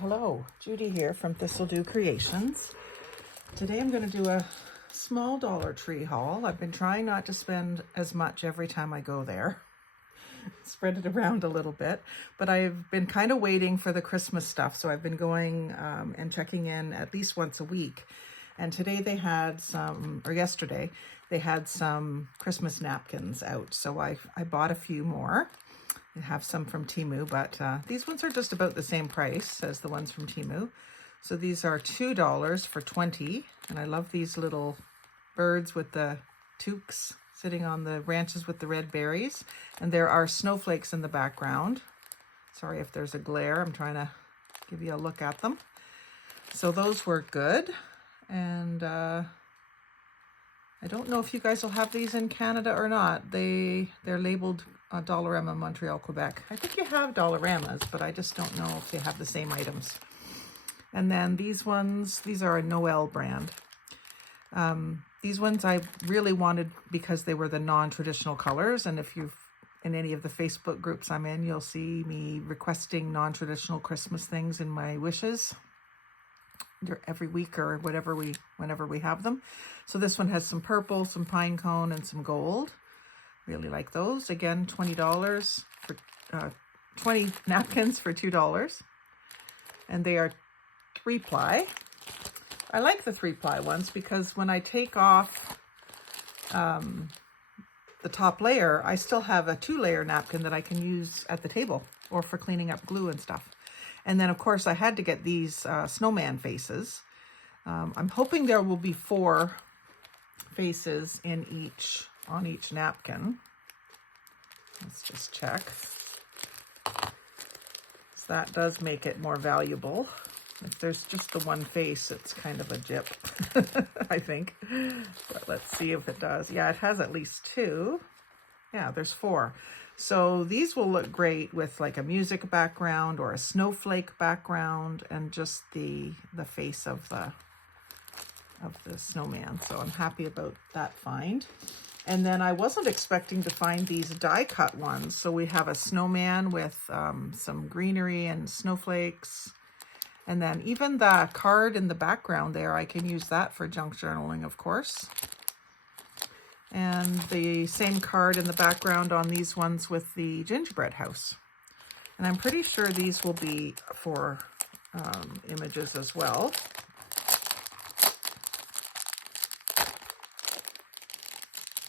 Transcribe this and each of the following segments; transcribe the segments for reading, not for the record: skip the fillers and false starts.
Hello, Judy here from Thistledew Creations. Today I'm going to do a small Dollar Tree haul. I've been trying not to spend as much every time I go there. Spread it around a little bit, but I've been kind of waiting for the Christmas stuff, so I've been going and checking in at least once a week. And today they had yesterday, they had some Christmas napkins out, so I bought a few more. I have some from Temu, but these ones are just about the same price as the ones from Temu. So these are $2 for 20, and I love these little birds with the toques sitting on the branches with the red berries. And there are snowflakes in the background. Sorry if there's a glare, I'm trying to give you a look at them. So those were good, and I don't know if you guys will have these in Canada or not. They're labeled Dollarama, Montreal, Quebec. I think you have Dollaramas, but I just don't know if they have the same items. And then these ones, these are a Noel brand. These ones I really wanted because they were the non-traditional colors. And if you've in any of the Facebook groups I'm in, you'll see me requesting non-traditional Christmas things in my wishes every week or whenever we have them. So this one has some purple, some pine cone, and some gold. Really like those. Again, $20 for 20 napkins for $2. And they are 3-ply. I like the 3-ply ones because when I take off the top layer, I still have a 2-layer napkin that I can use at the table or for cleaning up glue and stuff. And then, of course, I had to get these snowman faces. I'm hoping there will be 4 faces on each napkin. Let's just check. So that does make it more valuable. If there's just the one face, it's kind of a jip, I think. But let's see if it does. Yeah, it has at least 2. Yeah, there's 4. So these will look great with like a music background or a snowflake background and just the face of the snowman. So I'm happy about that find. And then I wasn't expecting to find these die cut ones. So we have a snowman with some greenery and snowflakes. And then even the card in the background there, I can use that for junk journaling, of course. And the same card in the background on these ones with the gingerbread house. And I'm pretty sure these will be for images as well.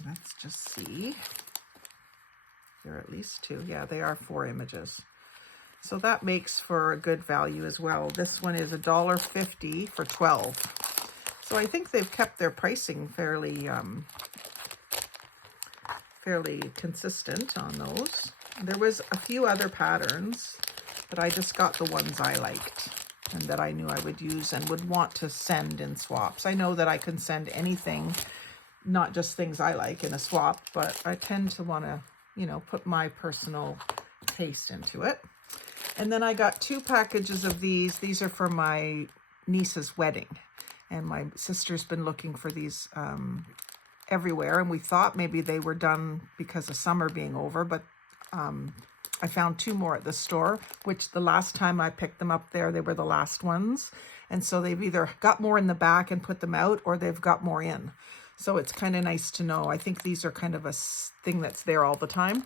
Let's just see. There are at least 2. Yeah, they are 4 images. So that makes for a good value as well. This one is $1.50 for 12. So I think they've kept their pricing fairly consistent on those. There was a few other patterns, but I just got the ones I liked and that I knew I would use and would want to send in swaps. I know that I can send anything, not just things I like in a swap, but I tend to want to, put my personal taste into it. And then I got 2 packages of these. These are for my niece's wedding. And my sister's been looking for these everywhere. And we thought maybe they were done because of summer being over. But I found 2 more at the store, which the last time I picked them up there, they were the last ones. And so they've either got more in the back and put them out, or they've got more in. So it's kind of nice to know. I think these are kind of a thing that's there all the time.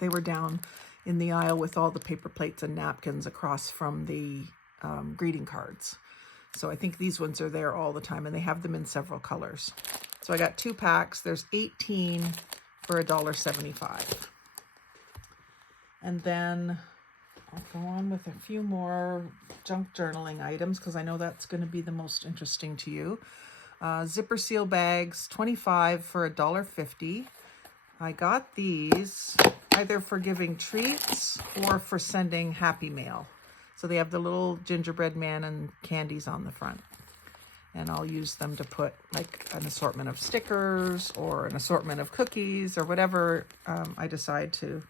They were down in the aisle with all the paper plates and napkins across from the greeting cards. So I think these ones are there all the time, and they have them in several colors. So I got 2 packs. There's 18 for $1.75. And then I'll go on with a few more junk journaling items because I know that's going to be the most interesting to you. Zipper seal bags, 25 for $1.50. I got these either for giving treats or for sending happy mail. So they have the little gingerbread man and candies on the front. And I'll use them to put like an assortment of stickers or an assortment of cookies or whatever I decide to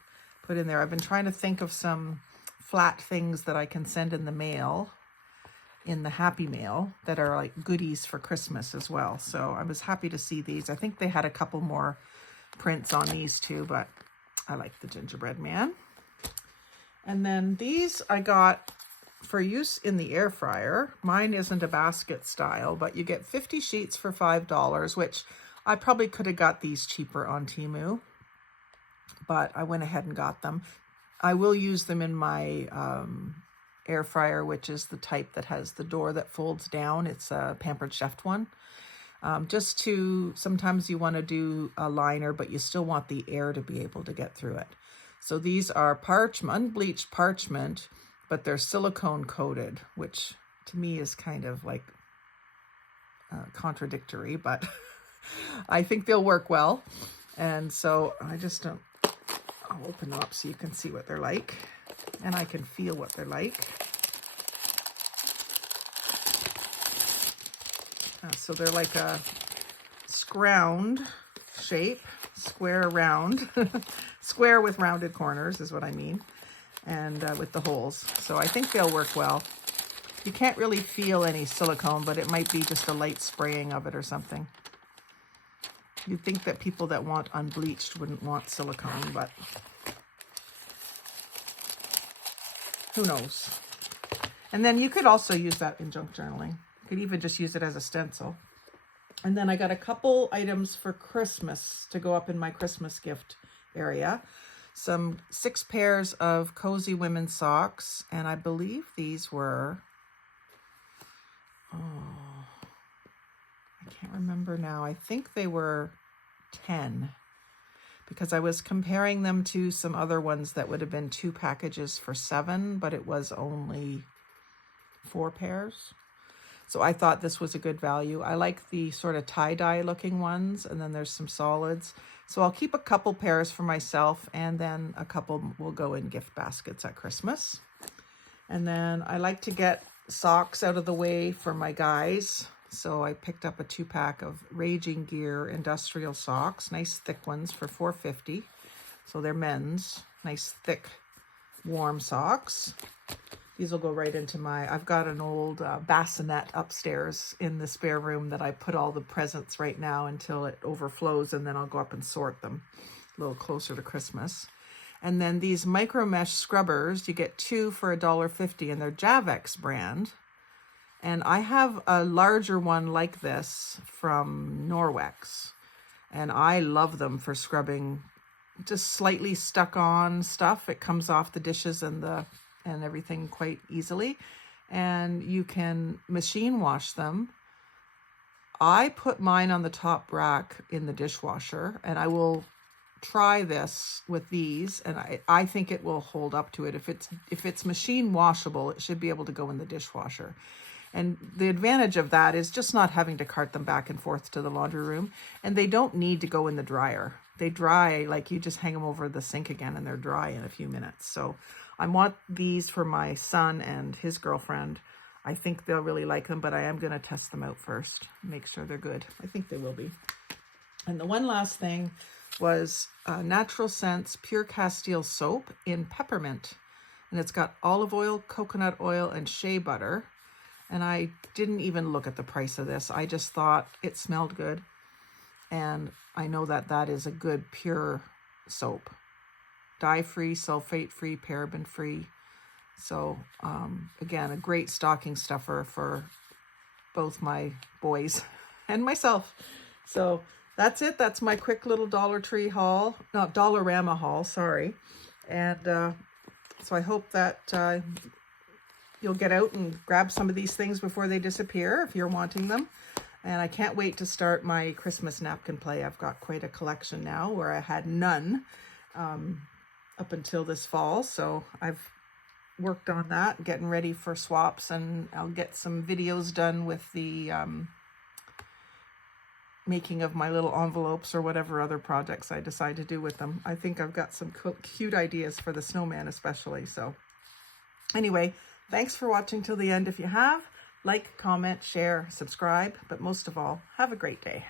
put in there. I've been trying to think of some flat things that I can send in the mail, in the happy mail, that are like goodies for Christmas as well. So I was happy to see these. I think they had a couple more prints on these too, but I like the gingerbread man. And then these I got for use in the air fryer. Mine isn't a basket style, but you get 50 sheets for $5, which I probably could have got these cheaper on Temu, but I went ahead and got them. I will use them in my air fryer, which is the type that has the door that folds down. It's a Pampered Chef one. Just to, sometimes you want to do a liner, but you still want the air to be able to get through it. So these are parchment, unbleached parchment, but they're silicone coated, which to me is kind of like contradictory, but I think they'll work well. And so I'll open them up so you can see what they're like, and I can feel what they're like. So they're like a scround shape, square round, square with rounded corners is what I mean, and with the holes. So I think they'll work well. You can't really feel any silicone, but it might be just a light spraying of it or something. You'd think that people that want unbleached wouldn't want silicone, but who knows? And then you could also use that in junk journaling. You could even just use it as a stencil. And then I got a couple items for Christmas to go up in my Christmas gift area. 6 pairs of cozy women's socks, and I believe these were, I can't remember now. I think they were 10, because I was comparing them to some other ones that would have been 2 packages for $7, but it was only 4 pairs. So I thought this was a good value. I like the sort of tie-dye looking ones, and then there's some solids. So I'll keep a couple pairs for myself, and then a couple will go in gift baskets at Christmas. And then I like to get socks out of the way for my guys. So I picked up a 2-pack of Raging Gear industrial socks, nice thick ones for $4.50. So they're men's, nice thick warm socks. These will go right into I've got an old bassinet upstairs in the spare room that I put all the presents right now until it overflows, and then I'll go up and sort them a little closer to Christmas. And then these micro mesh scrubbers, you get 2 for $1.50, and they're Javex brand. And I have a larger one like this from Norwex, and I love them for scrubbing just slightly stuck on stuff. It comes off the dishes and everything quite easily, and you can machine wash them. I put mine on the top rack in the dishwasher, and I will try this with these, and I think it will hold up to it. If it's machine washable, it should be able to go in the dishwasher. And the advantage of that is just not having to cart them back and forth to the laundry room, and they don't need to go in the dryer. They dry, like you just hang them over the sink again and they're dry in a few minutes. So I want these for my son and his girlfriend. I think they'll really like them, but I am going to test them out first, make sure they're good. I think they will be. And the one last thing was Natural Scents Pure Castile soap in peppermint. And it's got olive oil, coconut oil, and shea butter. And I didn't even look at the price of this. I just thought it smelled good. And I know that that is a good pure soap. Dye-free, sulfate-free, paraben-free. So, again, a great stocking stuffer for both my boys and myself. So that's it. That's my quick little Dollarama haul, sorry. And so I hope that you'll get out and grab some of these things before they disappear if you're wanting them. And I can't wait to start my Christmas napkin play. I've got quite a collection now where I had none up until this fall. So I've worked on that, getting ready for swaps, and I'll get some videos done with the making of my little envelopes or whatever other projects I decide to do with them. I think I've got some cute ideas for the snowman especially. So anyway, thanks for watching till the end. If you have, like, comment, share, subscribe, but most of all, have a great day.